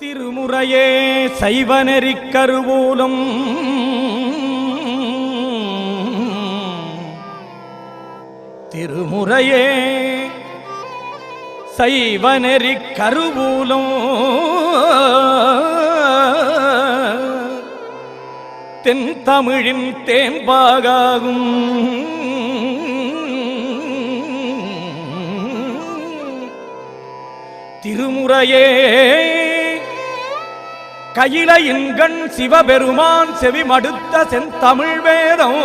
திருமுறையே சைவநெறிக் கருவூலம் திருமுறையே சைவநெறிக் கருவூலம் தென் தமிழின் தேன்பாகாகும் திருமுறையே கையிலையின்கண் சிவபெருமான் செவிமடுத்த செந்தமிழ் வேதம்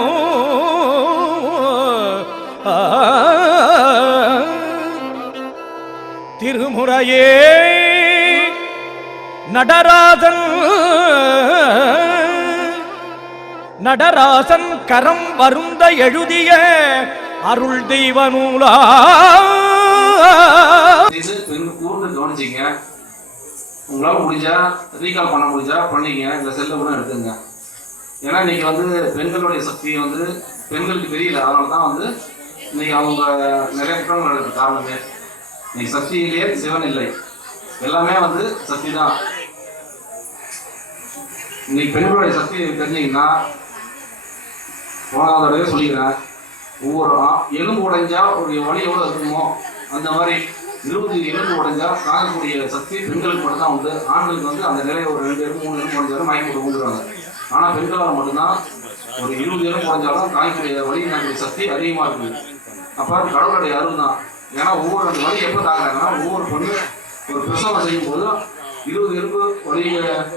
திருமுறையே நடராசன் கரம் வருந்த எழுதிய அருள் தெய்வ நூலா. கவனிச்சிங்க, உங்களால் முடிஞ்சா ரீகால் பண்ண முடிஞ்சா பண்ணிங்க, இந்த செல்லை கூட எடுத்துங்க. ஏன்னா இன்னைக்கு பெண்களுடைய சக்தி பெண்களுக்கு தெரியல. அதனால தான் இன்னைக்கு அவங்க நிறைய குற்றங்கள் நடக்குது. காரணமே இன்னைக்கு சக்தியிலேயே சிவன் இல்லை, எல்லாமே சக்தி தான். இன்னைக்கு பெண்களுடைய சக்தி தெரிஞ்சிங்கன்னா, போனதோடவே சொல்லிக்கிறேன், ஒவ்வொரு எலும்பு உடைஞ்சா ஒரு வழி எவ்வளோ இருக்குமோ அந்த மாதிரி 20 எலும்பு உடைஞ்சா தாங்கக்கூடிய சக்தி பெண்களுக்கு மட்டும்தான் உண்டு. ஆண்களுக்கு அந்த நிலையை ஒரு 2 எலும்பு 3 எலும்பு உடைஞ்சாலும் மயங்கி போட்டு ஊந்துருவாங்க. ஆனால் பெண்களால் மட்டும்தான் ஒரு 20 எலும்பு உடைஞ்சாலும் தாங்கக்கூடிய வழி தாங்கக்கூடிய சக்தி அதிகமாக இருக்குது. அப்போ கடவுளுடைய அருள் தான். ஏன்னா ஒவ்வொரு அந்த வழி எப்போ தாங்குறாங்கன்னா, ஒவ்வொரு பொண்ணு ஒரு பிரசவம் செய்யும் போது 20 எலும்பு வழி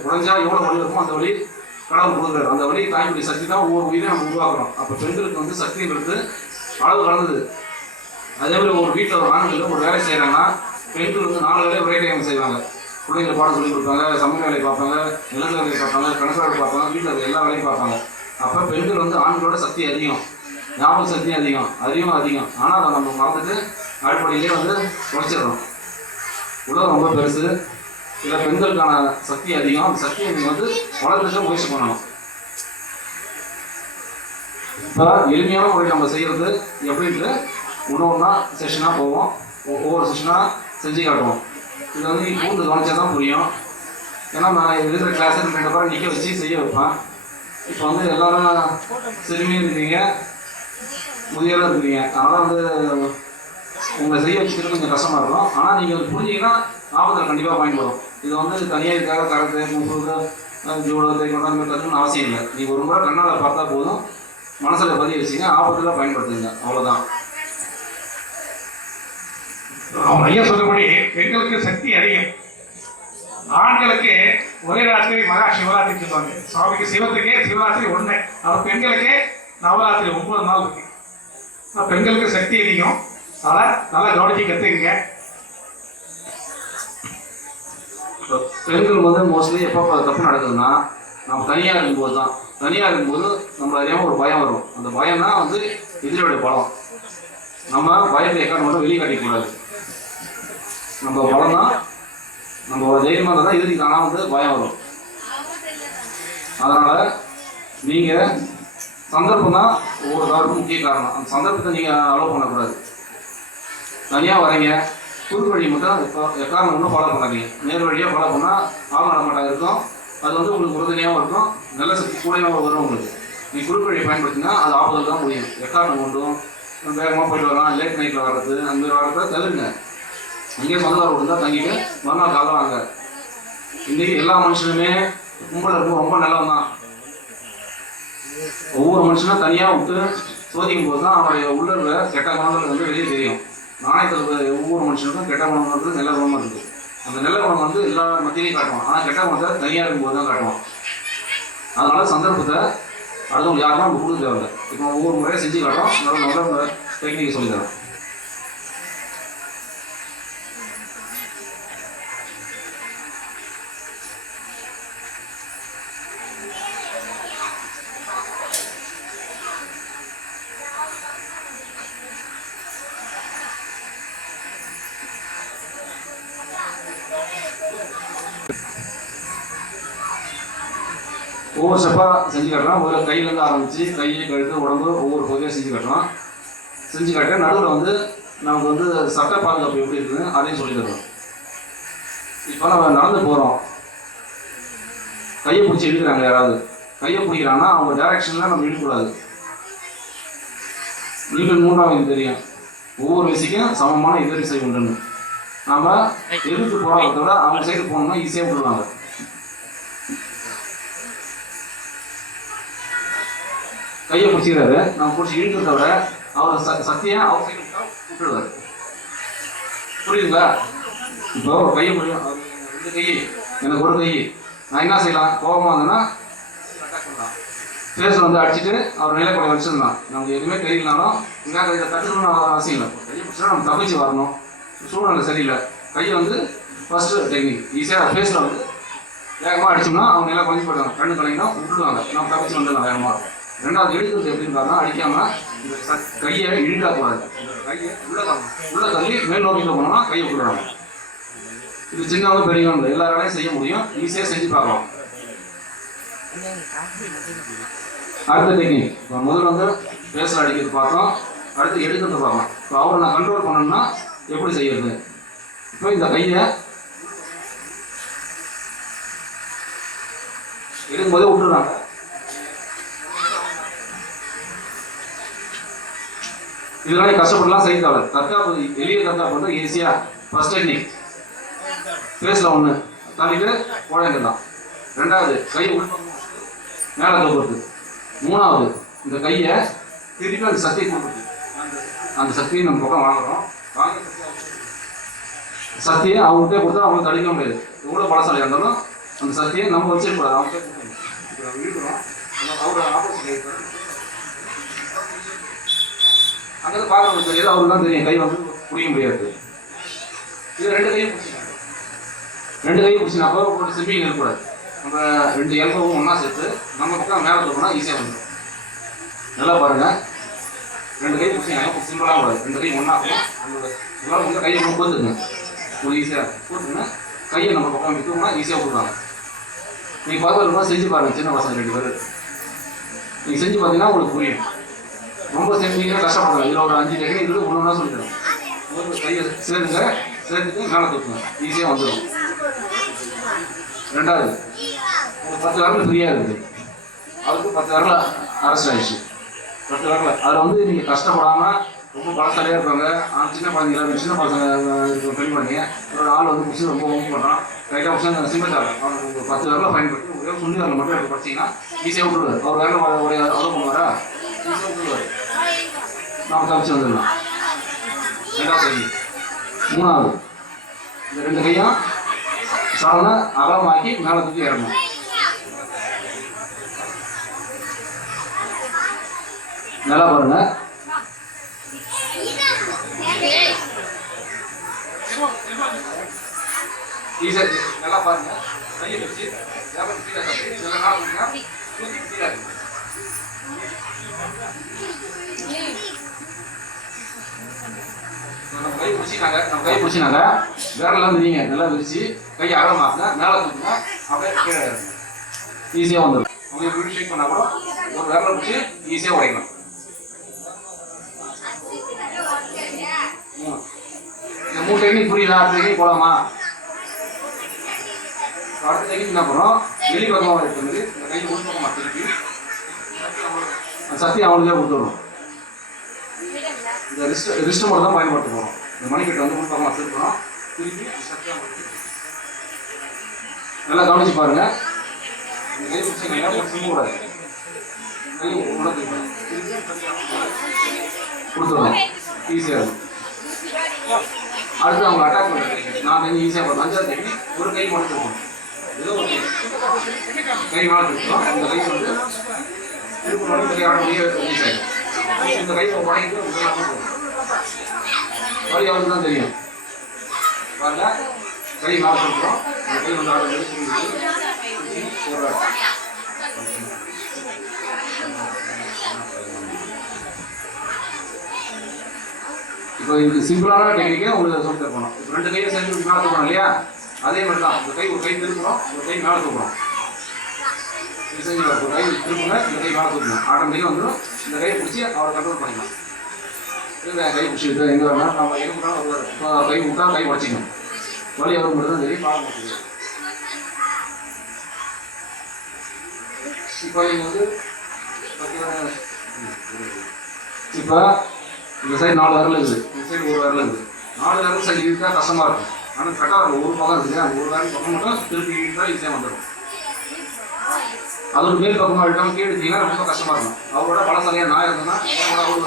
உடைஞ்சா எவ்வளோ வழி இருக்கும் அந்த வழி கடவுள் கொடுக்குறாரு. அந்த வழியை தாங்கக்கூடிய சக்தி தான் ஒவ்வொரு உயிரையும் நம்ம உருவாக்குறோம். அப்போ பெண்களுக்கு சக்திங்கிறது அளவு கலந்தது. அதே மாதிரி ஒரு வீட்டில் ஒரு ஆண்கள் ஒரு வேலை செய்கிறாங்கன்னா, பெண்கள் 4 வேலையை ஒரே டைம் செய்வாங்க. பிள்ளைங்களை பாடம் சொல்லி கொடுப்பாங்க, சமையல் வேலையை பார்ப்பாங்க, நிலத்து வேலையை பார்ப்பாங்க, கணக்கு வேலை பார்ப்பாங்க, வீட்டில் இருக்க எல்லா வேலையும் பார்ப்பாங்க. அப்போ பெண்கள் ஆண்களோட சக்தி அதிகம், ஞாபக சக்தி அதிகம், அறிவும் அதிகம். ஆனால் அதை நம்ம மறந்துட்டு அடிப்படையிலே குறைச்சிடுறோம். உலகம் ரொம்ப பெருசு, இதில் பெண்களுக்கான சக்தி அதிகம். அந்த சக்தியை நீங்கள் வளர்த்துக்க முயற்சி பண்ணணும். இப்போ எளிமையான முறை நம்ம செய்கிறது எப்படின்ட்டு ஒன்றா செஷனாக போவோம், ஒவ்வொரு செஷனாக செஞ்சு காட்டுவோம். இது நீ கூந்து கவனிச்சா தான் புரியும். ஏன்னா நான் இருக்கிற கிளாஸை 2 பேரை நிற்க வச்சு செய்ய வைப்பேன். இப்போ எல்லாரும் சிறுமியும் இருக்கிறீங்க, முதியவராக இருக்கிறீங்க. அதனால் உங்களை செய்ய வச்சுக்கிறது கொஞ்சம் கஷ்டமாக இருக்கும். ஆனால் நீங்கள் புரிஞ்சிங்கன்னா ஆபத்தில் கண்டிப்பாக பயன்படும். இது தனியாக இருக்காக கரத்தை கும்புறது ஜூடோ தைக்கொண்டா அந்த மாதிரி கற்றுக்கணும்னு அவசியம் இல்லை. நீங்கள் ஒரு முறை கண்ணால் பார்த்தா போதும், மனசில் பதிய வச்சுங்க, ஆபத்தில் பயன்படுத்துங்க, அவ்வளோதான். அவங்க ஐயா சொல்றபடி பெண்களுக்கு சக்தி அதிகம், ஆண்களுக்கு ஒரே ராத்திரி மகா சிவராத்திரி சொல்லுவாங்க. சுவாமிக்கு சிவத்துக்கே சிவராத்திரி 1, அது பெண்களுக்கு நவராத்திரி 9 நாள் இருக்கு. பெண்களுக்கு சக்தி அதிகம், அதை நல்லா கவனிச்சு கற்றுக்குங்க. பெண்கள் மோஸ்ட்லி எப்போ தப்பு நடக்குதுன்னா, நம்ம தனியாக இருக்கும்போது தான். தனியாக இருக்கும்போது நம்மள அறியாமல் ஒரு பயம் வரும். அந்த பயம் தான் எதிரியோடைய பலம். நம்ம பயத்தை எக்காரணம் மட்டும் வெளிக்காட்டிக்கூடாது. நம்ம பலம் தான், நம்ம தைரியமாக இருந்தால் தான் எதிரிக்கு ஆனால் பயம் வரும். அதனால் நீங்கள் சந்தர்ப்பம் தான் ஒவ்வொரு தவறுக்கும் முக்கிய காரணம். அந்த சந்தர்ப்பத்தை நீங்கள் அலோவ் பண்ணக்கூடாது. தனியாக வரீங்க, குறுக்கு வழி மட்டும் எக்காரணம் ஒன்றும் ஃபாலோ பண்ணாதீங்க. நேர் வழியாக ஃபாலோ பண்ணால் ஆள் நடமாட்டாக இருக்கும். அது உங்களுக்கு உறுதுணையாகவும் இருக்கும், நல்ல சக்தி கூடயும் வரும். உங்களுக்கு நீங்கள் குறுக்கு வழியை பயன்படுத்தினா அது ஆபத்தில் தான் முடியும். எக்காரணம் கொண்டும் வேகமாக போயிட்டு வரலாம், லேட் நைட்டில் வர்றது அந்த மாதிரி வர்றத தவிர்ங்க. அங்கேயே சொந்தக்கார இருந்தால் தங்கிட்டு மறுநாள் காலம் வாங்க. இன்றைக்கி எல்லா மனுஷனுமே கும்பலில் இருக்கும் ரொம்ப நல்லவன் தான். ஒவ்வொரு மனுஷனும் தனியாக விட்டு சோதிக்கும் போது தான் அவனுடைய உள்ள கெட்ட குணங்கள் வெளியே தெரியும். நாணயத்தில் ஒவ்வொரு மனுஷனுக்கும் கெட்ட குணம் நல்ல குணமாக இருக்குது. அந்த நல்ல குணம் எல்லா மத்தியிலையும் காட்டுவான், ஆனால் கெட்ட குணத்தை தனியாக இருக்கும்போது தான் காட்டுவான். அதனால சந்தர்ப்பத்தை அடுத்தவங்க யாருக்கும் நம்ம கொடுக்க தேவையில்லை. இப்போ ஒவ்வொரு முறையாக செஞ்சு காட்டுறோம், நல்ல டெக்னிக் சொல்லித்தரோம். ஒவ்வொரு ஸ்டெப்பாக செஞ்சு காட்டுறோம். முதல்ல கையிலேருந்து ஆரம்பித்து கையை கழுத்து உடம்பு ஒவ்வொரு பகுதியாக செஞ்சு காட்டுறோம். செஞ்சு காட்ட நடுவில் நமக்கு சட்ட பாதுகாப்பு எப்படி இருக்குதுன்னு அதையும் சொல்லி தருவோம். இப்போ நம்ம நடந்து போகிறோம், கையை பிடிச்சி இழுக்கிறாங்க யாராவது, கையை பிடிக்கிறாங்கன்னா அவங்க டைரக்ஷன்ல நம்ம இழுக்கக்கூடாது. நீங்கள் 3வது தெரியும், ஒவ்வொரு விசைக்கும் சமமான எதிர்விசை உண்டுன்னு. நாம எதிர்த்து போறதை விட அவங்க சைடு போனோம்னா ஈஸியாக விடுவாங்க. கையை பிடிச்சிக்கிறாரு, நம்ம பிடிச்சி இழுக்கிறத விட அவர் சக்தியை அவர் சைடு விட்டுடுவாரு. புரியுதுங்களா? இப்போ கையை முடியும், 2 கை, எனக்கு ஒரு கை, நான் என்ன செய்யலாம்? கோபமாக இருந்தேன்னா அட்டாக் பண்ணலாம். ஃபேஸில் வந்து அடிச்சுட்டு அவர் நிலைப்படை வச்சுருந்தான். நமக்கு எதுவுமே தெரியலனாலும் இங்கே இதை தட்டுக்கணும்னு அவசியம் இல்லை. கையை பிடிச்சா நம்ம தப்பிச்சு வரணும். சூழ்நிலை சரியில்லை, கையை வந்து ஃபர்ஸ்ட் டெக்னிக் ஈஸியாக ஃபேஸில் வந்து வேகமாக அடிச்சோம்னா அவங்க நிலை கொஞ்சம் போயிடுவாங்க, கண்ணு கலைங்கன்னா விட்டுடுவாங்க, நம்ம தப்பிச்சு வந்துடலாம் வேகமாக. 2வது எடுக்கிறது எப்படின்னு பார்த்தா அடிக்காமல் இந்த கையை இழுக்காக்கூடாது. கையை உள்ள தள்ளி மேல் நோக்கியில் போனோம்னா கையை விட்டுடுவாங்க. இது சின்னவங்க பெரியவங்க எல்லாராலையும் செய்ய முடியும், ஈஸியாக செஞ்சு பார்க்கலாம். அடுத்த டெக்னிக், இப்போ முதல்ல வந்து ஃபேஸில் அடிக்கிறது பார்த்தோம், அடுத்து எடுக்கிறது பார்க்கலாம். இப்போ அவரை நான் கண்ட்ரோல் பண்ணணும்னா எப்படி செய்யறது? இப்போ இந்த கையை எடுக்கும்போதே விட்டுறாங்க. இதனால கஷ்டப்படலாம் செய்ய தேவை. தற்காப்பு எளிய தற்காப்பு வந்து ஈஸியாக ஃபர்ஸ்ட் டெக்னிக் ஃபேஸில் 1 தள்ளிட்டு உழைக்கலாம். 2வது கையை உள்பக்கம் மேலே தூக்குறது. 3வது இந்த கையை திருப்பி அந்த சக்தியை கொடுக்குறது. அந்த சக்தியை நம்ம பக்கம் வாங்குறோம். வாங்கி சக்தியை அவங்ககிட்ட கொடுத்தா அவங்களுக்கு தடுக்க முடியாது. எவ்வளோ பலசாலியாக இருந்தாலும் அந்த சக்தியை நம்ம வச்சிருக்கூடாது, அவங்க இழுக்கிறோம். அவரோட ஆப்போசிட் அங்கே பார்க்கறது தெரியாது, அவருக்கு தான் தெரியும் கை வந்து பிடிக்க முடியாது. இது 2 கையும் பிடிச்சினாங்க. 2 கையும் பிடிச்சினாப்போ ஒரு சிம்பிங் இருக்கக்கூடாது. நம்ம 2 எல்போவும் ஒன்றா சேர்த்து நம்ம பக்கம் மேலே தூக்கணும், ஈஸியாக வந்துடும். நல்லா பாருங்க, 2 கை பிடிச்சிங்க, சிம்பிளாக கூடாது. 2 கை ஒன்றா நம்மளோட எல்லாரும் வந்து கையை நம்ம போட்டுங்க, ஒரு ஈஸியாக போட்டுங்க. கையை நம்ம பக்கம் விட்டுவோம்னா ஈஸியாக போடுவாங்க. நீங்கள் பார்த்து செஞ்சு பாருங்கள், சின்ன பசங்க 2 பேர் நீங்கள் செஞ்சு பார்த்தீங்கன்னா உங்களுக்கு புரியும். ரொம்ப செஞ்சீங்கன்னா கஷ்டப்படுறாங்க. இதில் ஒரு 5 டெக்னிக் இருக்குது, ஒன்று ஒன்றா சொல்லித்தரோம். முதல்ல கையை சேர்த்துங்க, சேர்த்துட்டு மேலே தூக்குங்க, ஈஸியாக வந்துடும். 2வது ஒரு 10 விரல் ஃப்ரீயாக இருக்குது, அதுக்கு 10 விரல் அரெஸ்ட் ஆகிடுச்சு. 10 விரல் அதில் வந்து நீங்கள் கஷ்டப்படாமல் ரொம்ப பலசாலியாக இருப்பாங்க. சின்ன குழந்தைங்கள சின்ன பசங்க பெண் குழந்தைங்க ஒரு ஆள் வந்து பிடிச்சி ரொம்ப மூவ் பண்ணுறான், ரைட்டாக பிடிச்சி சிம்பிள் ஆகும். அவனுக்கு 10 விரலை பயன்படுத்தி ஒரே சுண்டி வரல மட்டும் எடுத்து படிச்சிங்கன்னா ஈஸியாக விட்டுருவார். அவர் வேலை ஒரு அவ்வளோ பண்ணுவாரா, ஈஸியாக விட்டுருவார், நாம் தப்பிச்சு வந்துடலாம். 2வது கை. 3வது இந்த 2 கையும் சாதனை அகலமாக்கி மேலே தூக்கி இறங்கணும். நல்லா பாருங்க, ஈஸியாக நல்லா பாருங்க. கையை வச்சு நம்ம கை பிடிச்சினாங்க விரலாம் விரிங்க, நல்லா விரிச்சு கையை அகலமாக்குங்க, மேலே தூக்குங்க, அப்படியே கீழே இறங்க, ஈஸியாக வந்துடும். உங்களுக்கு வீடு ஷேக் பண்ணால் கூட ஒரு விரலை பிடிச்சி ஈஸியாக உடைக்கலாம். இந்த 3 டெக்னிக் புரியுதா? அடுத்த டெக்னிக் போகலாமா? அடுத்த டெக்னிக் என்ன பண்ணுறோம், வெளி பக்கமாக இருக்கிறது இந்த கையை உள்பக்கமாக திருப்பி சக்தி அவங்களுக்கே கொடுத்துடணும். இந்த ரிஸ்ட் மட்டும் தான் பயன்படுத்த போகிறோம். இந்த மணிக்கட்டை வந்து உள்பக்கமாக திருப்பணும், திருப்பி சக்தியாக நல்லா கவனிச்சு பாருங்க. இந்த கை பிடிச்சிங்கன்னா சிம்மக்கூடாது, கை உள்ள கொடுத்துடணும், ஈஸியாக இருக்கும். அடுத்து அவங்க அட்டாக் பண்ணுறது நான் கொஞ்சம் ஈஸியாக பார்த்தேன். 5வது டெக்னிக் ஒரு கை மட்டும் இருக்கணும், ஏதோ ஒரு கை மேலே இருக்கணும். இந்த கை வந்து திருப்பி இந்த கை ஆடக்கூடிய ஈஸியாக இந்த கை உடைந்து வழி அவருக்கு தான் தெரியும். பாருங்க, கை மேலே கொடுக்குறோம், இந்த கை வந்து ஆட போடுறாரு. இப்போ இது சிம்பிளான டெக்னிக்கை உங்களுக்கு சொல்லி தரணும். இப்போ 2 கையை சேர்ந்து மேலே தூக்கணும் இல்லையா, அதே மாதிரி தான். இந்த கை ஒரு கை திருப்பணும், ஒரு கை மேலே தூக்கணும். இது செஞ்சு ஒரு கை திருப்புங்க, இந்த கை மேலே தூக்கணும், ஆட்டோமேட்டிக்காக வந்துடும். இந்த கையை பிடிச்சி அவரை கண்ட்ரோல் பண்ணிக்கலாம். இல்லை கை பிடிச்சிட்டு எங்கே வேணால் நம்ம எங்கே போனாலும் கை விட்டா கை உடச்சிக்கணும். வலி அவருக்கு மட்டும் தான் தெரியும், பார்க்க முடியும். இப்போ நீங்கள் வந்து இப்போ இந்த சைடு 4 விரல் இருக்குது, இந்த சைடு 1 விரல் இருக்குது. 4 விரல் சைடு இழுத்தா கஷ்டமாக இருக்கும். ஆனால் கரெக்டாக இருக்கும். ஒரு பக்கம் இருக்குது, அந்த ஒரு விரல் பக்கம் மட்டும் திருப்பி இழுத்தா ஈஸியாக வந்துடும். அது ஒரு மேல் பக்கமாக இழுக்காமல் கீழே எடுத்தீங்கன்னா ரொம்ப கஷ்டமாக இருக்கும். அவரோட பலசாலியாக நான் இருந்தேன்னா அவர்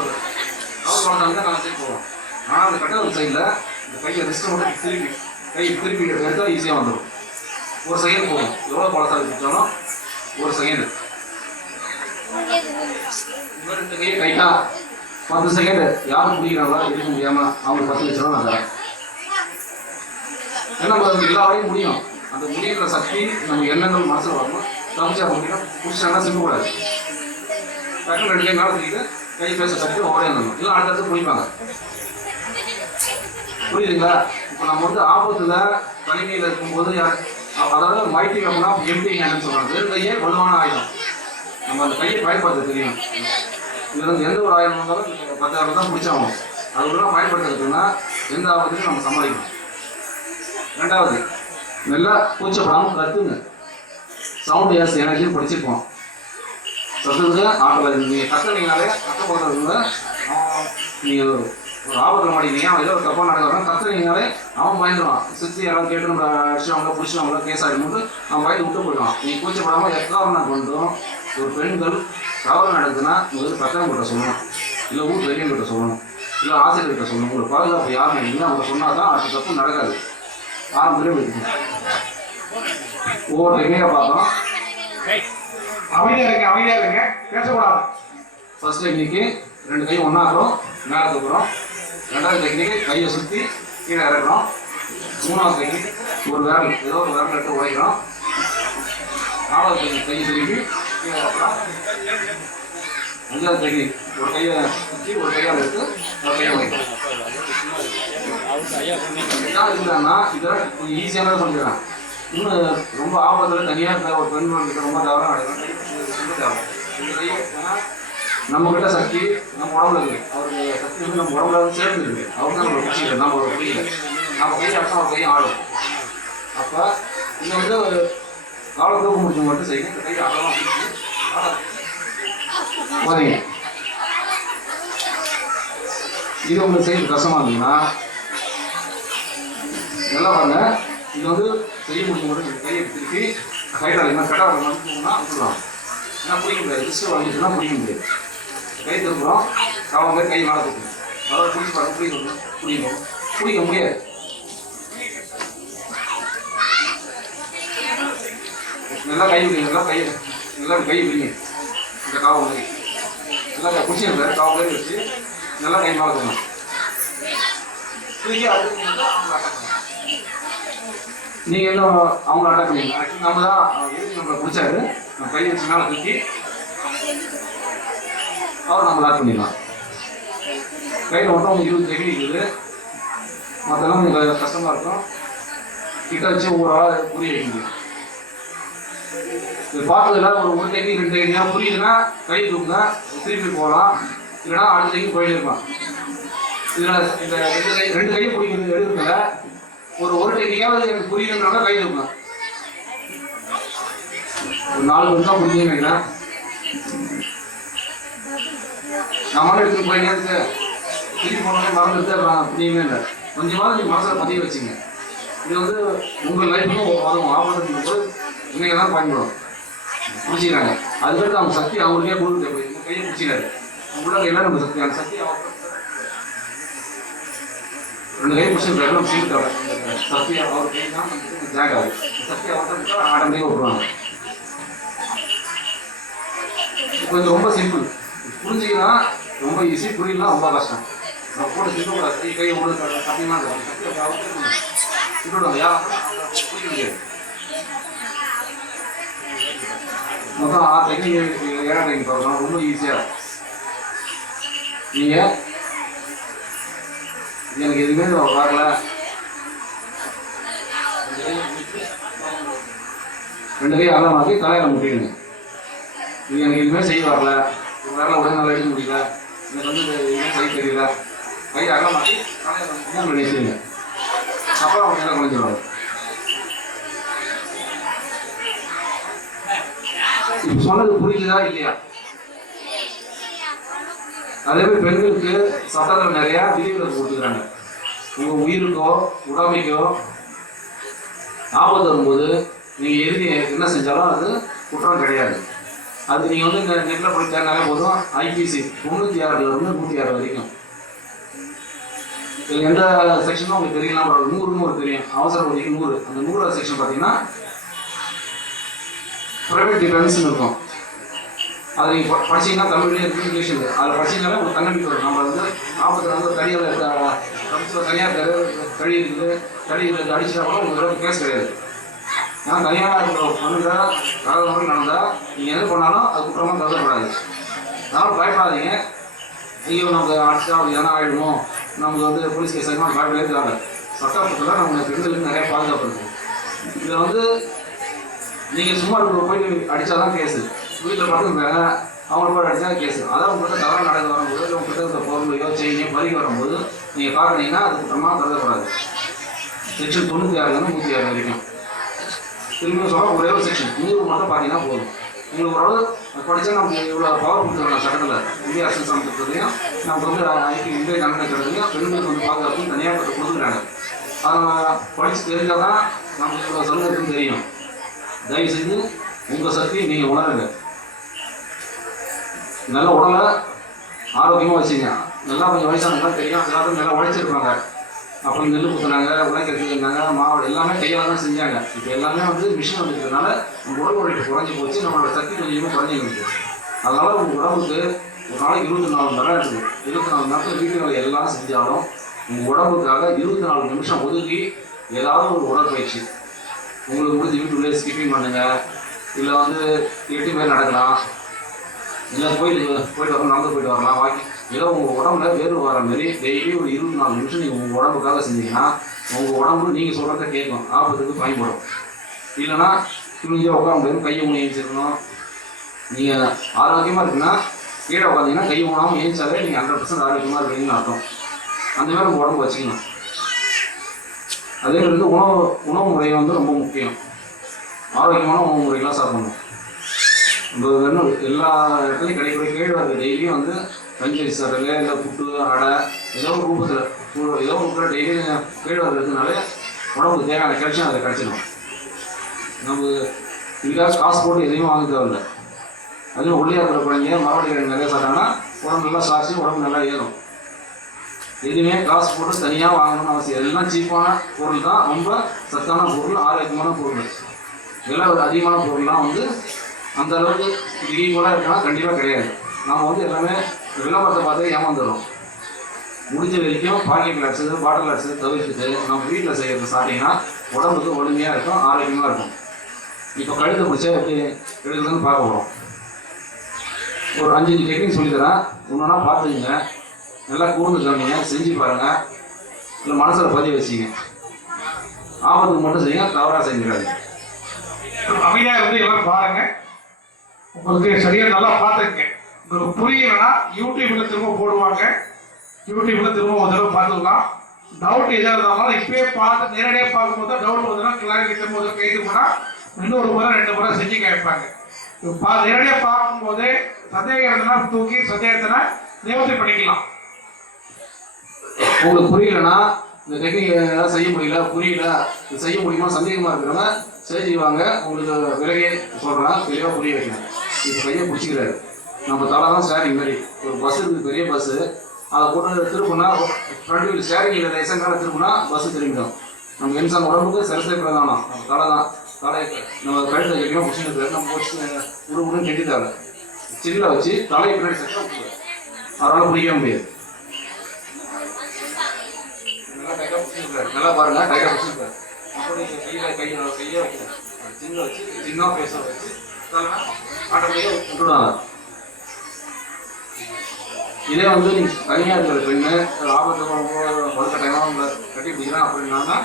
பலசாலியாக நான் சைடு போவோம். ஆனால் அந்த கட்டவர் சைடில் இந்த கையை ரெஸ்ட்டு மட்டும் திருப்பி எடுத்தால் ஈஸியாக வந்துடும். 1 செகண்ட் போகும். எவ்வளோ பலசாலி பிடிச்சாலும் 1 செகண்ட். 2 கையை கைட்டா 10 செகண்ட் யாரும் பிடிக்கிறாங்களா எடுக்க முடியாமல் அவங்க 10 லட்சம் நான் தரேன். ஏன்னா நம்ம எல்லா வரையும் முடியும். அந்த முடிகிற சக்தி நம்ம எண்ணங்கள் மனசில் வரணும். தப்பிச்சா முடியும். பிடிச்சாங்கன்னா சிக்கக்கூடாது. டக்குனு 2 கை மேலே தூக்கிட்டு கை பேச சக்தி ஓடே இருந்தோம். இல்லை அடுத்தடுத்து பிடிப்பாங்க. புரியுதுங்களா? இப்போ நம்ம வந்து ஆபத்தில் தனிமையில் இருக்கும்போது அதாவது மைட்டி வெப்பனா எம்டி ஹேண்ட்னு சொல்கிறாங்க. வெறும் கையே வலுவான ஆயுதம். நம்ம அந்த கையை பயன்படுத்த தெரியும். இதில் வந்து எந்த ஒரு ஆயுதம் இருந்தாலும் 10,000 தான் பிடிச்சாகும். அதுக்குள்ள பயன்படுத்துறதுன்னா எந்த ஆபத்தையும் நம்ம சமாளிக்கணும். 2வது நல்லா கூச்சப்படாமல் கற்றுங்க. சவுண்ட் ஏஸ் எனர்ஜின்னு படிச்சிருப்போம். கற்றுக்கு ஆட்டோவில் நீங்கள் கற்றுனீங்கனாலே கஷ்டப்படுறதுங்க. நீங்கள் ஒரு ஆபத்தில் மாட்டிங்க, அவன் ஏதோ ஒரு தப்பாக நடக்கிறான், கற்றுனீங்கனாலே அவன் பயந்துடுவான். சுற்றி யாராவது கேட்டு நம்ம அடிச்சவங்கள பிடிச்சவங்கள கேஸ் ஆகிடும்போது அவன் பயந்து விட்டு போயிடுவான். நீங்கள் கூச்சப்படாமல் எக்காரணம் கொண்டும் ஒரு பெண்கள் தவறு நடக்குதுன்னா உங்களுக்கு கட்டணம் சொல்லணும், இல்லை ஊர் பெரியவங்கிட்ட சொல்லணும், இல்லை ஆசிரியர்கிட்ட சொல்லணும். உங்களுக்கு பாதுகாப்பு யாரும் இல்லைன்னா அவங்க சொன்னால் தான் அது தப்பு நடக்காது. ஆரம்பத்திலே இருக்கும். ஒவ்வொரு டெக்னிக்காக பார்த்தோம். அமைதியாக இருங்க, பேசக்கூடாது. ஃபர்ஸ்ட் டெக்னிக்கு 2 கையும் ஒன்றாக்குறோம், மேலே தூக்குறோம். 2வது டெக்னிக்கு கையை சுற்றி கீழே இறக்குறோம். 3வது டெக்னிக் ஒரு விரல் ஏதோ ஒரு விரல் எடுத்து உடைக்கிறோம். 4வது டெக்னிக் கையை திருப்பி கீழே இறக்குறோம். 5வது டெக்னிக் ஒரு கையை சுற்றி ஒரு கையால் எடுத்து ஒரு கையை உடைக்கிறோம். இதான் இல்லைன்னா இதெல்லாம் கொஞ்சம் ஈஸியானதாக சொல்லிடுறேன். இன்னும் ரொம்ப ஆபத்தில் தனியாக இருக்கிற ஒரு பெண்களுக்கு ரொம்ப தவறாக நடக்கும். தேவை இந்த கையை நம்மக்கிட்ட சக்தி நம்ம உடம்புல இருக்குது. அவருக்கு சக்தி வந்து நம்ம உடம்புல வந்து சேர்ந்து இருக்குது. அவருக்கு தான் நம்ம பிடிச்சிக்கல, நம்ம ஒரு பிடிக்கல. நம்ம கையை அர்த்தம் அவர் கையை ஆடும். அப்போ இதை வந்து காலை தூக்க முடிச்சு மட்டும் செய்யுங்க. இந்த கையை அகலமாக பிடிச்சி போதைங்க. இது உங்களுக்கு செய்ய கஷ்டமாக இருந்தீங்கன்னா நல்லா பாருங்க. இது வந்து செய்ய முடியும் மட்டும் கையை திருப்பி ஹைட்ராலிக் கட்டாக விட்டுலாம். ஏன்னா பிடிக்க முடியாது. ரிஸ்க் வாங்கிச்சுன்னா பிடிக்க முடியாது. கை திரும்புகிறோம், கவலை மாதிரி கை மேலே தூக்கணும். அதாவது பிடிச்சி பாருங்க, பிடிக்க முடியாது. நல்லா கை பிடிங்க, நல்லா கை பிடிங்க. இந்த காவை மாதிரி நல்லா பிடிச்சிருந்த காவை மாதிரி வச்சு நல்லா கை மேலே தூக்கணும். தூக்கி அது நீங்கள் என்ன அவங்கள அட்டாக் பண்ணீங்க. ஆக்சுவலி நம்ம தான் எதுக்கு நம்மளை பிடிச்சாரு. நம்ம கை வச்சு மேலே தூக்கி அவர் நம்ம லாக் பண்ணிடலாம். கையில் மட்டும் 20 டெக்னிக் இருக்குது. மற்றெல்லாம் கொஞ்சம் கஷ்டமாக இருக்கும். கிட்ட வச்சு ஒவ்வொரு ஆளாக புரிய வைக்க முடியும். இது பார்த்ததுல ஒரு டெக்னிக் 2 டெக்னிக்காக புரியுதுன்னா கை தூக்குங்க, திருப்பி போகலாம். இல்லைன்னா அடுத்த டெக்னிக் போயிட்டே இருக்கலாம். இதில் இந்த 2 கையும் பிடிக்கிறது எடுக்கிறதுல ஒரு டெக்னிக்காவது எனக்கு புரியுதுன்றவங்க கை தூக்குங்க. ஒரு 4 பேர் தான் புரிஞ்சுன்னு நினைக்கிறேன். நம்மளால எடுத்துட்டு போய் நேரத்துக்கு திருப்பி போனோடனே மறந்துட்டு புரியுமே இல்லை. கொஞ்சமாவது நீங்கள் மனசில் பதிய வச்சுங்க. இது வந்து உங்கள் லைஃப்புக்கும் வரும். ஆபத்துக்கும் போது இன்னைக்கு தான் பயன்படும். பிடிச்சிக்கிறாங்க. அதுக்கடுத்து அவங்க சக்தி அவங்களுக்கே கொடுத்து போய் இந்த கையை பிடிச்சிக்கிறாரு. உள்ள எல்லாரும் நம்ம சக்தி அந்த சக்தி அவங்க 2 கையை பிடிச்சிருக்காரு. நம்ம சீக்கிரம் சக்தி அவர் கை தான் ஜாக் ஆகுது. சக்தி அவங்க ஆட்டோமேட்டிக்காக விட்டுருவாங்க. கொஞ்சம் ரொம்ப சிம்பிள். புரிஞ்சிங்கன்னா ரொம்ப ஈஸி, புரியலாம் ரொம்ப கஷ்டம். நம்ம கூட சிக்கக்கூடாது. கை உங்களுக்கு கம்மியாக சிக்கிடுவாங்க. யாரும் புரிய முடியாது. மொத்தம் 6 டெக்னிக் 7 டெக்னிக் பார்க்கலாம். ரொம்ப ஈஸியாக நீங்கள் எனக்கு எதுவுமே வரல 2 கை அகலமாக்கி தலையில் முட்டிடுங்க. இது எனக்கு எதுவுமே செய்ய வரல, வரல உடனே நல்லா எடுக்க முடியல, எனக்கு வந்து எதுவுமே செய்ய தெரியல, கை அகலமாக்கி தலையில் நினைச்சுங்க. அப்புறம் அவங்க எல்லாம் குறைஞ்சிடுவாங்க. சொன்னது புரியுதா இல்லையா? அதே மாதிரி பெண்களுக்கு சட்டத்தில் நிறைய விதிவிலக்கு கொடுத்துக்கிறாங்க. உங்க உயிருக்கோ உடமைக்கோ ஆபத்து வரும்போது நீங்க எழுதி என்ன செஞ்சாலும் அது குற்றம் கிடையாது. அது நீங்க வந்து நெட்ல போய் தேர்னாலே போதும். ஐபிசி 96ல இருந்து 106 வரைக்கும் எந்த செக்ஷனும் உங்களுக்கு தெரியலாம். 100ன்னு ஒரு தெரியும், அவசர உதவிக்கு 100. அந்த 100 செக்ஷன் பார்த்தீங்கன்னா பிரைவேட் டிஃபென்ஸ் இருக்கும். அது நீங்கள் படிச்சீங்கன்னா தமிழ்லேயே இருக்கு, இங்கிலீஷ் இருக்குது. அதில் படிச்சீங்கன்னாலே ஒரு தன்னம்பிக்கை வரும். நம்ம வந்து ஆபத்தில் வந்து தனியார் தனியார் கழி இருக்குது, கழி இருக்குது அடிச்சுட்டா கூட உங்களுக்கு கேஸ் கிடையாது. ஏன்னா தனியார் பண்ணுற கலந்த முறை நடந்தால் நீங்கள் எது பண்ணாலும் அது குற்றமாக கருதப்படாது. அதனால் பயப்படாதீங்க. ஐயோ நமக்கு அடிச்சா அது எதனா ஆகிடுமோ, நமக்கு வந்து போலீஸ் கேஸ் ஆகிடுமோ பயப்படவே தேவை. சட்டத்தில் நம்ம பெண்களுக்கு நிறைய பாதுகாப்பு இருக்குது. இதில் வந்து நீங்கள் சும்மா போயிட்டு அடித்தாதான் கேஸு. வீட்டில் மட்டும் அவங்கள போய் அடித்தா கேஸு. அதான் உங்கள்கிட்ட தவறு நடக்க வரும்போது உங்கள்கிட்ட இந்த பொருளையோ செயினையோ பறிக்க வரும்போது நீங்கள் பார்க்குறீங்கன்னா அது குற்றமாக கருதக்கூடாது. செக்ஷன் 96லேருந்து 106 வரைக்கும் திரும்ப சொல்ல ஒரே ஒரு செக்ஷன் 100 மட்டும் பார்த்தீங்கன்னா போதும். உங்களுக்கு ஓரளவு படித்தா நமக்கு இவ்வளோ பவர் கொடுத்துருக்காங்க சட்டத்தில். இந்திய அரசு சமத்துவத்துலையும் நமக்கு வந்து இந்திய நன்மை சட்டத்துலையும் பெண்களுக்கு வந்து பாதுகாப்பு தனியாக கொடுத்துருக்காங்க. அதை படித்து தெரிஞ்சால் தான் நமக்கு இவ்வளோ சலுகைன்னு தெரியும். தயவு செஞ்சு உங்கள் சக்தியை நீங்கள் உணருங்க. நல்ல உடலை ஆரோக்கியமாக வச்சுங்க. நல்லா கொஞ்சம் வயசானவங்க தெரியும், எல்லாரும் நல்லா உழைச்சிருப்பாங்க. அப்புறம் நெல் குத்துனாங்க, உழைக்கிறதுக்கு இருந்தாங்க, மாவு எல்லாமே கையால் தான் செஞ்சாங்க. இப்போ எல்லாமே வந்து மிஷின் வந்துருக்கிறதுனால உங்கள் உடல் உழைப்பு குறைஞ்சி போச்சு, நம்மளோட சக்தி கொஞ்சமாக குறைஞ்சிருக்கு. அதனால் உங்கள் உடம்புக்கு ஒரு நாளைக்கு 24 மணி நேரம் இருக்குது. 24 மணி நேரத்தில் வீட்டு வேலை எல்லாம் செஞ்சாலும் உங்கள் உடம்புக்காக 24 நிமிஷம் ஒதுக்கி ஏதாவது ஒரு உடற்பயிற்சி உங்களுக்கு முடிஞ்சு வீட்டுக்குள்ளே ஸ்கிப்பிங் பண்ணுங்கள். இல்லை வந்து 8 பேர் நடக்கலாம், இல்லை போயிட்டு வரலாம், நடந்து போயிட்டு வரலாம், வாக்கி ஏதோ உங்கள் உடம்புல வேர்வை வர மாதிரி டெய்லி ஒரு 24 நிமிஷம் நீங்கள் உங்கள் உடம்புக்காக செஞ்சீங்கன்னா உங்கள் உடம்பு நீங்கள் சொல்கிறத கேட்கும், ஆபத்துக்கு பயன்படும். இல்லைன்னா துணிஞ்சால் உட்கார முடியாது, கையை ஊனி ஏஞ்சிருக்கணும். நீங்கள் ஆரோக்கியமாக இருக்குன்னா கீழே உட்காந்தீங்கன்னா கையை ஊனாமல் ஏஞ்சாலே நீங்கள் 100% ஆரோக்கியமாக இருக்கீங்கன்னு அர்த்தம். அந்த மாதிரி உங்கள் உடம்பு வச்சுக்கணும். அதே மாதிரி வந்து உணவு முறை வந்து ரொம்ப முக்கியம். ஆரோக்கியமான உணவு முறைகளாக சாப்பிடணும். நம்ம வேணும் எல்லா இடத்துலையும் கிடைக்கக்கூடிய கேழ்வரகு டெய்லியும் வந்து கஞ்சி சாப்பிட்றது, இல்லை புட்டு அடை ஏதோ ஒரு ரூபத்தில் டெய்லியும் கேழ்வரகு இருக்கிறதுனாலே உடம்புக்கு தேவையான கால்சியம் அதில் கிடச்சிடும். நம்ம இதுக்காக காசு போட்டு எதையும் வாங்க தேவையில்லை. அதுவும் உள்ளே இருக்கிற குழந்தைங்க மரவள்ளி கிழங்கு நிறைய சாப்பிட்டாங்கன்னா உடம்பு நல்லா சாய்ச்சி உடம்பு நல்லா ஏறும். எதுவுமே காசு போட்டு தனியாக வாங்கணும்னு அவசியம். எல்லாம் சீப்பான பொருள் தான், ரொம்ப சத்தான பொருள், ஆரோக்கியமான பொருள். விலை அதிகமான பொருள்லாம் வந்து அந்த அளவுக்கு ஈக்குவலாக இருக்கலாம் கண்டிப்பாக கிடையாது. நம்ம வந்து எல்லாமே விளம்பரத்தை பார்த்து ஏமாந்துடும். முடிஞ்ச வரைக்கும் பாக்கெட்டில் அடிச்சது, பாட்டில் அடிச்சது தவிர்த்துட்டு நம்ம வீட்டில் செய்கிறது சாப்பிட்டீங்கன்னா உடம்புக்கு வலிமையாக இருக்கும், ஆரோக்கியமாக இருக்கும். இப்போ கழுத்தை பிடிச்சா எப்படி எடுக்கிறதுன்னு பார்க்க போகிறோம். ஒரு 5 டெக்னிக் சொல்லித்தரேன், ஒன்றுனா பார்த்துக்குங்க, நல்லா கூர்ந்து கவனிங்க, செஞ்சு பாருங்கள், இல்லை மனசில் பதிய வச்சிங்க. ஆபத்துக்கு மட்டும் செய்யுங்க, தவறாக செஞ்சுக்காது. அமைதியாக வந்து எல்லாரும் பாருங்க, உங்களுக்கு சரியாக நல்லா பார்த்துக்குங்க. உங்களுக்கு புரியலைன்னா யூடியூப்ல திரும்ப போடுவாங்க, யூடியூப்ல திரும்ப ஒரு தடவை பார்த்துக்கலாம். டவுட் எதாக இருந்தாலும் இப்பயே பார்த்து நேரடியாக பார்க்கும்போது தான் டவுட் வந்ததுன்னா கிளாரிட்டி திரும்ப கைது போனால் இன்னொரு முறை 2 முறை செஞ்சு கேட்பாங்க. நேரடியாக பார்க்கும்போதே சந்தேகம் இருந்ததுன்னா தூக்கி சந்தேகத்தினா நிவர்த்தி பண்ணிக்கலாம். உங்களுக்கு புரியலன்னா இந்த டெக்னிக் ஏதாவது செய்ய முடியல, புரியல, இது செய்ய முடியுமா சந்தேகமாக இருக்கிறவங்க செய்வாங்க. உங்களுக்கு விலகே சொல்கிறேன், தெளிவாக புரிய வைக்கணும். இப்போ கையை பிடிச்சிக்கிறாரு, நம்ம தலை தான் ஸ்டேரிங் மாதிரி. ஒரு பஸ்ஸு இருக்குது, பெரிய பஸ்ஸு, அதை போட்டு திருப்பினா ஃப்ரண்ட் வீல் ஸ்டேரிங் இல்லை, லைசன் மேலே திருப்பினா பஸ்ஸு திரும்பிடும். நம்ம இன்சான் உடம்புக்கு சரிசை பிரதானம், நம்ம தலை தான். தலை நம்ம கழுத்தை கட்டினா பிடிச்சிட்டு நம்ம பிடிச்சி உருன்னு கெட்டி தலை சில்ல வச்சு தலையை பின்னாடி செக்ஷன் அதனால் பிடிக்கவே முடியாது. நல்லா பாருங்க, டைட்டாக பிடிச்சிருக்காரு. அப்போ நீங்கள் கையை வைக்கணும், சின்ன வச்சு சின்ன ஃபேஸை வச்சு ஆட்டோமேட்டிக்காக விட்டுடுவாங்க. இதே வந்து நீங்கள் தனியாக இருக்கிற பெண்ணு ஆபத்து வலுக்கட்டாயமாக உங்களை கட்டி பிடிக்கிறேன் அப்படின்னா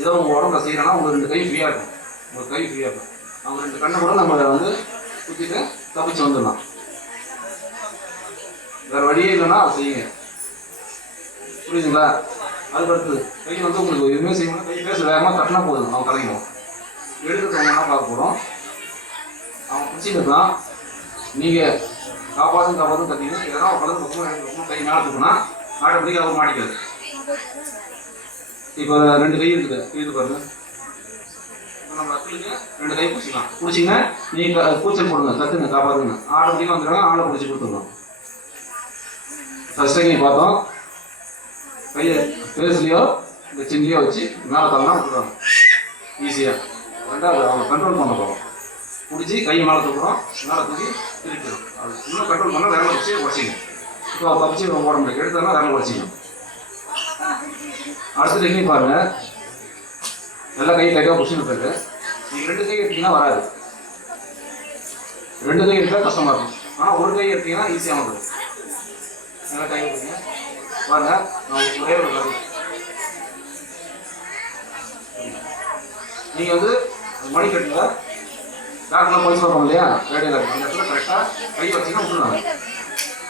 ஏதோ உங்கள் உடம்புல செய்யறேன்னா உங்கள் 2 கை ஃப்ரீயாக இருக்கும், உங்கள் கை ஃப்ரீயாக இருக்கும். அவங்க 2 கண்ணை கூட நம்ம வந்து குத்திட்டு தப்பிச்சு வந்துடலாம். வேறு வழியே இல்லைன்னா அதை செய்யுங்க, புரியுதுங்களா? அதுக்கு அடுத்தது கை வந்து உங்களுக்கு எதுவுமே செய்யணும், கை பேச வேகமாக தட்டினா போதும், அவங்க கலைக்கணும். எடுக்கிறவங்கன்னா பார்க்க போகிறோம். அவன் பிடிச்சிருக்கான். நீங்கள் காப்பாற்றும் கத்திங்கன்னா எதனா வலது பக்கம் கை மேலே தூக்குனா ஆட்டோமேட்டிக்காக அவர் மாட்டிக்காது. இப்போ 2 கை இருக்குது, இது பாருங்க. நம்ம அக்களுக்கு 2 கை பிடிச்சிக்கலாம். பிடிச்சிங்கன்னா நீங்கள் கூச்சல் போடுங்க, கத்துங்க, காப்பாற்றுங்க. ஆட்டோமேட்டிக்காக வந்துடுறாங்க, ஆளை பிடிச்சி கொடுத்துருவோம். ஃபர்ஸ்ட் டைம் பார்த்தோம், கையை பேஸ்லையோ இந்த சின்லையோ வச்சு மேலே தள்ளலாம் விட்டுருவாங்க ஈஸியாக. ரெண்டாவது அவங்க கண்ட்ரோல் பண்ண போகிறோம். பிடிச்சி கையை மேலே தூக்குறோம், மேலே தூக்கி திருப்பிடும். அது இன்னும் கண்ட்ரோல் பண்ணால் விரலை வச்சு உடச்சிக்கணும். இப்போ தப்பிச்சு ஓட முடியும், எடுத்தோம்னா விரலை உடச்சிக்கணும். அடுத்த டெக்னிக் பாருங்க, எல்லா கையும் டைட்டாக பிடிச்சின்னு இருக்கு. நீங்கள் 2 கை எடுத்தீங்கன்னா வராது, 2 கை எடுத்தால் கஷ்டமாக இருக்கும். ஆனால் ஒரு கை எடுத்தீங்கன்னா ஈஸியாக வந்துடும். நல்லா கை எடுத்தீங்க பாருங்க, நான் ஒரே ஒரு கை. நீங்கள் வந்து மணிக்கட்டில் டாக்டர்லாம் போய் சொல்கிறோம் இல்லையா, ரேடியோவில் அந்த இடத்துல கரெக்டாக கை வச்சுன்னா விட்டுருவாங்க.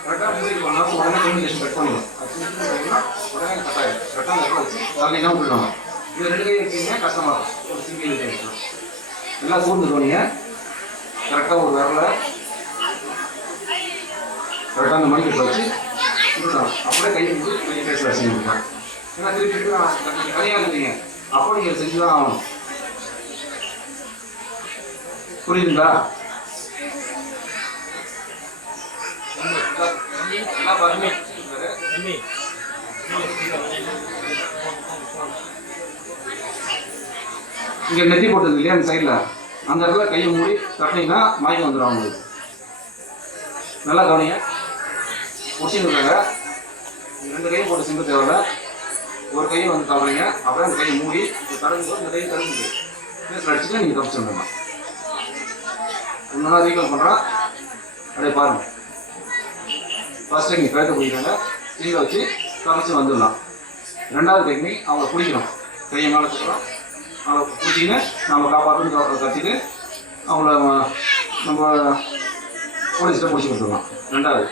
கரெக்டாக மூலிகை பண்ணாலும் உடனே கம்யூனிகேஷன் கட் பண்ணிடும். உடனே கட் ஆகிடும். கரெக்டாக அந்த இடத்துல வச்சு தள்ளினா விட்டுருவாங்க. இது 2 கை இருக்கீங்க கஷ்டமாக இருக்கும். ஒரு சிங்கிள் கை எடுக்கலாம். எல்லாம் கூர்ந்துருவோம். நீங்கள் கரெக்டாக ஒரு விரலை கரெக்டாக அந்த மணிக்கட்டை வச்சு விட்டுருவாங்க. அப்படியே கையை விட்டு கொஞ்சம் பேச செஞ்சுருக்காங்க. ஏன்னா திருப்பி தனியாக இருந்தீங்க, அப்போ நீங்கள் செஞ்சு தான் ஆகணும். புரியுதுங்களா? இங்க நெத்தி போட்டது இல்லையா அந்த சைட்ல, அந்த இடத்துல கையை மூடி தட்டினீங்கன்னா மயக்கம் வந்துடும் அவங்களுக்கு. நல்லா கவனிங்க, பிடிச்சிருக்காங்க. 2 கையும் போட்டு சிங்க தேவையில்ல, ஒரு கையை வந்து தவறீங்க. அப்புறம் அந்த கையை மூடி தடுங்க, இந்த கையை தடுங்க, பேச அடிச்சுட்டு நீங்கள் தப்பிச்சு வந்துடலாம். ஒன்றா ரீகால் பண்ணுறான், அப்படியே பாருங்கள். ஃபர்ஸ்ட் டெக்னிக் கழுத்தை பிடிக்கிறாங்க, கீழே வச்சு தப்பிச்சு வந்துடலாம். ரெண்டாவது டெக்னிக் அவங்கள பிடிக்கணும், கையை மேலே தூக்குறோம், அவங்கள பிடிச்சிக்கின்னு நம்ம காப்பாற்றுன்னு கத்திட்டு அவங்கள நம்ம போலீஸ்கிட்ட பிடிச்சி கொடுத்துடலாம். ரெண்டாவது.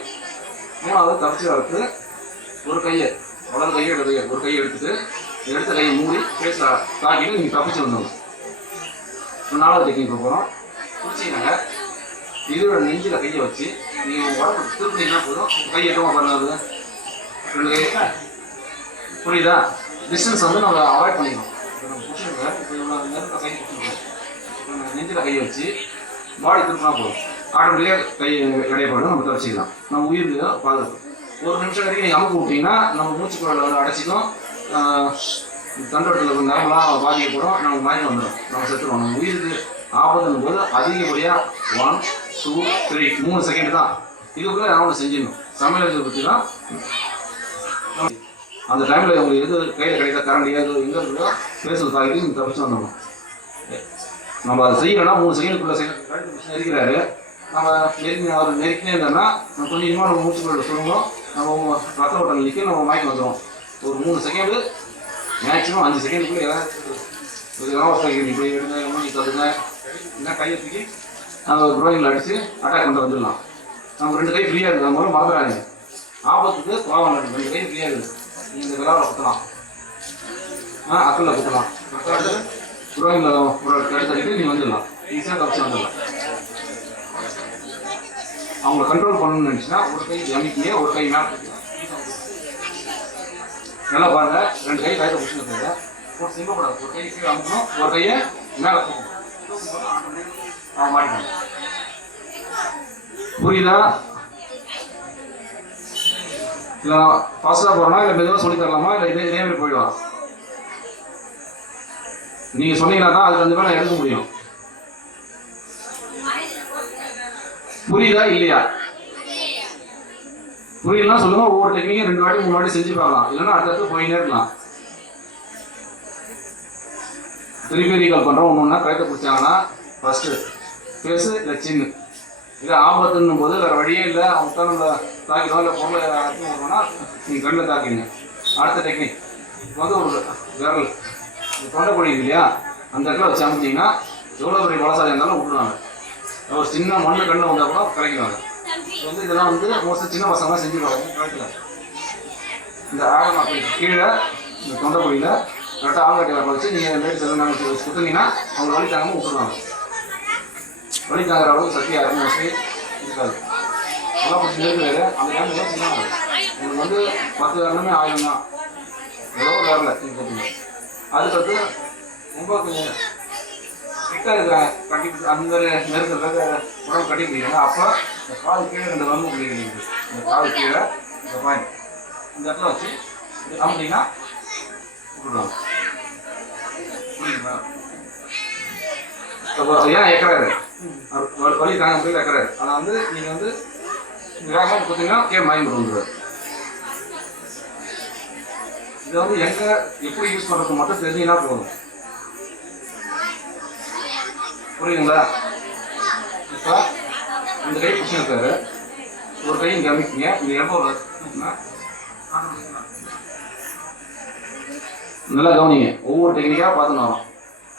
மூணாவது தப்பிச்சு வரது, ஒரு கையை வலது கையை இடது கையை ஒரு கையை எடுத்துட்டு எடுத்த கையை மூடி பேச தாக்கிட்டு நீங்கள் தப்பிச்சு வந்துடணும். 4வது டெக்னிக் போகிறோம். பிடிச்சிங்கனாங்க இதோட நெஞ்சில் கையை வச்சு நீங்கள் உடம்பு திருப்பினீங்கன்னா போதும். கை எட்டமாக பண்ணாது, 2 கை. புரியுதா? டிஸ்டன்ஸ் வந்து நம்ம அவாய்ட் பண்ணிக்கணும். இப்போ நம்ம பிடிச்சிருக்கோம், இப்போ இவ்வளோ நேரத்தில் கை பிடிச்சிருக்கோம், நெஞ்சில் கையை வச்சு பாடி திருப்பினா போதும். ஆட்டோமேட்டிக்காக கை இடையப்படும், நம்ம தப்பிச்சிக்கலாம். நம்ம உயிருக்கு பாதுகாப்பு. 1 நிமிஷம் வரைக்கும் நீங்கள் அமுக்கு விட்டீங்கன்னா நம்ம மூச்சு குழலை வந்து அடைச்சிக்கும், தண்டோட்டத்தில் கொஞ்சம் நரம்பெல்லாம் பாதிக்கப்படும், நமக்கு மயக்கம் வந்துடும், நம்ம செத்துருவோம். நம்ம உயிருக்கு ஆபத்துன்னு போது அதிகப்படியாக 1, 2, 3 3 செகண்ட் தான். இதுக்குள்ளே நான் செஞ்சிடணும். சமையல் பற்றி தான் அந்த டைமில் உங்களுக்கு எது கையில் கிடைக்க கரண்ட் ஏதோ எங்கே இருக்கோ பேசுறது தாக்கி நீங்கள் தப்பிச்சு வந்துடணும். நம்ம அதை செய்யலைன்னா 3 செகண்டுக்குள்ளே நெருக்கிறாரு, நம்ம அவர் நெருக்கினே இருந்தோம்னா நம்ம கொஞ்சம் இன்னும் நம்ம மூச்சுக்குள்ள சொல்லுவோம், நம்ம ரத்த ஓட்டம் நிற்க நம்ம மயக்கம் வந்துடும். ஒரு 3 செகண்டு மேக்ஸிமம் 5 செகண்டுக்குள்ளே ஏதாவது இப்படி எடுங்க, மூஞ்சி தள்ளுங்க, இல்லை கையை தூக்கி நம்ம ட்ரோயிங்கில் அடித்து அட்டாக் பண்ணிட்டு வந்துடலாம். நம்ம 2 கை ஃப்ரீயாக இருக்குது, நம்ம மறந்துடாங்க. ஆபத்துக்கு கோவம் 2 கை ஃப்ரீயாக இருக்குது. நீங்கள் இந்த விழாவில் குத்தலாம், அக்கலில் குத்தலாம், ட்ரோயிங்கில் ஒரு எடுத்துக்கிட்டு நீங்கள் வந்துடலாம், ஈஸியாக தப்பிச்சு வந்துடலாம். அவங்கள கண்ட்ரோல் பண்ணணும்னு நினச்சின்னா ஒரு கை அமைக்கியே, ஒரு கை மேலே நல்லா பாருங்க. 2 கை கையில் பிடிச்சிருக்காங்க, ஒரு சிங்கப்படாது. ஒரு கை கீழே அமுக்கணும், ஒரு கையை மேலே தூக்கணும். அவன் மாட்டிக்கணும். புரியுதா? இல்லை ஃபாஸ்ட்டாக போகிறோம்னா இல்லை மெதுவாக சொல்லி தரலாமா, இல்லை இதே மாதிரி போயிடுவான். நீங்கள் சொன்னீங்கன்னா தான் அதுக்கு 2 பேர் எடுக்க முடியும். புரியுதா இல்லையா? புரியலாம் சொல்லுங்க. ஒவ்வொரு டெக்னிக்கும் 2 வாட்டி 3 வாட்டி செஞ்சு பார்க்கலாம், இல்லைன்னா அடுத்தடுத்து போயினே இருக்கலாம். திருப்பி ரீகால் பண்ணுறோம். ஒன்று கழுத்தை பிடிச்சாங்கன்னா ஃபர்ஸ்ட்டு பேசு இல்லை சின்ன, இல்லை ஆபத்துன்னும் போது வேறு வழியே இல்லை, அவங்க தான் நம்மளை தாக்கிடும், இல்லை பொருளை அரைக்கணும்னா நீங்கள் கண்ணில் தாக்கிடுங்க. அடுத்த டெக்னிக் வந்து ஒரு விரல் தொண்டை பொடி இருக்கு இல்லையா, அந்த இடத்துல வச்சு அமைச்சிங்கன்னா எவ்வளோ பெரிய வளசாதி இருந்தாலும் விட்டுருவாங்க. ஒரு சின்ன மண்ணு கண்ணு வந்தால் கூட கலைக்குவாங்க. வந்து இதெல்லாம் வந்து மோஸ்ட்லி சின்ன பசங்களாம் செஞ்சுருவாங்க. கரெக்டில் இந்த ஆழம் அப்படி கீழே இந்த தொண்டை பொடியில் கரெக்டாக ஆள்காட்டி வர வச்சு நீங்கள் லேடிஸ் எல்லாம் நாங்கள் குத்துனீங்கன்னா அவங்க வழி தாங்காமல் விட்டுருவாங்க. வழி தாங்குற அளவுக்கு சக்தி யாருக்கும் வசதி இருக்காது. அதெல்லாம் கொஞ்சம் இருக்கிறது அந்த டைம் யோசிக்கலாம். உங்களுக்கு வந்து 10 வரணுமே 1000 தான், ஏதோ ஒரு வரல நீங்கள் பார்த்தீங்க. அதுக்கடுத்து ரொம்ப கொஞ்சம் ஸ்ட்ரிக்டாக இருக்கிறாங்க, கட்டி அந்த நெருக்கிறதுக்கு உடம்பு கட்டி பிடிக்கிறாங்க. அப்போ இந்த கால் கீழே 2 வரம்பு பிடிக்கிறது, இந்த கால் கீழே இந்த பாயிண்ட் இந்த இடத்துல வச்சு அப்படின்னா விட்டுடுவாங்க. புரியுதுங்களா? ஏன் ஏற்கிறாரு வழி தாங்க முடியல ஏற்கிறாரு. ஆனால் வந்து நீங்கள் வந்து வேகமாக பார்த்தீங்கன்னா மயங்கி வந்துடுவார். இதை வந்து எங்கே எப்படி யூஸ் பண்ணுறது மட்டும் தெரிஞ்சிங்கன்னா போதும். புரியுதுங்களா? இப்போ இந்த கை பிடிச்சி இருக்காரு, ஒரு கை இங்கே அமைக்கிங்க, இந்த எல்போ நல்லா கவனிங்க. ஒவ்வொரு டெக்னிக்காக பார்த்துன்னு வரோம்.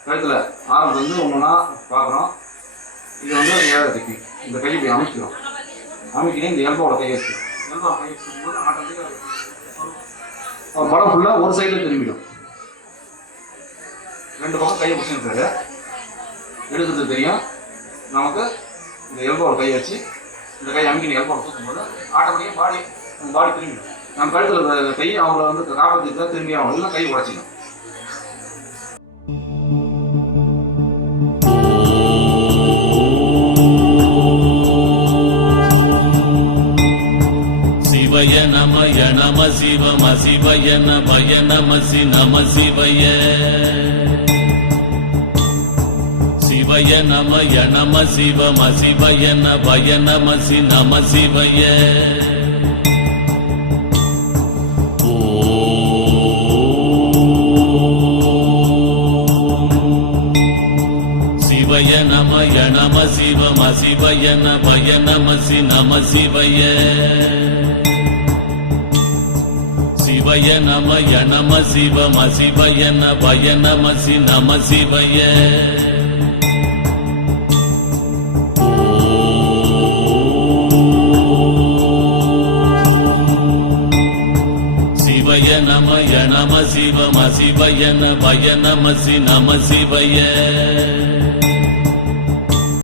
கழுத்தில் ஆரம்பத்துலேருந்து ஒன்றுனா பார்க்குறோம். இது வந்து 7வது டெக்னிக். இந்த கை இப்படி அமைக்கிறோம், அமைக்கினே இந்த எல்போட கை வச்சுக்கிறோம். எல்போ கை வச்சுக்கும்போது ஆட்டோமேட்டிக்காக அவர் படம் ஃபுல்லாக ஒரு சைடில் திரும்பிடும். 2 பக்கம் கையை பிடிச்சிருக்காரு, எடுக்கிறது தெரியும் நமக்கு. இந்த எல்போட கை வச்சு இந்த கை அமைக்கின எல்போட தூக்கும்போது ஆட்டோமேட்டிக்காக பாடி திரும்பிடும். நம்ம கழுத்தில் கை அவங்கள வந்து காப்பாற்றிட்டு தான் திரும்பி ஆகணும், இல்லைன்னா கை உடச்சிடும். சிவய நமய நம சிவம சிவய நமய நமசி நம சிவய சிவய நமய நம சிவம சிவய நமய நமசி நம சிவய சிவய நமய நம சிவம சிவய நமய நமசி நம சிவய சிவய நமய நம சிவம சிவய நமய நமசி நம சிவய சிவய நமய நம சிவம சிவய நமய நமசி நம சிவய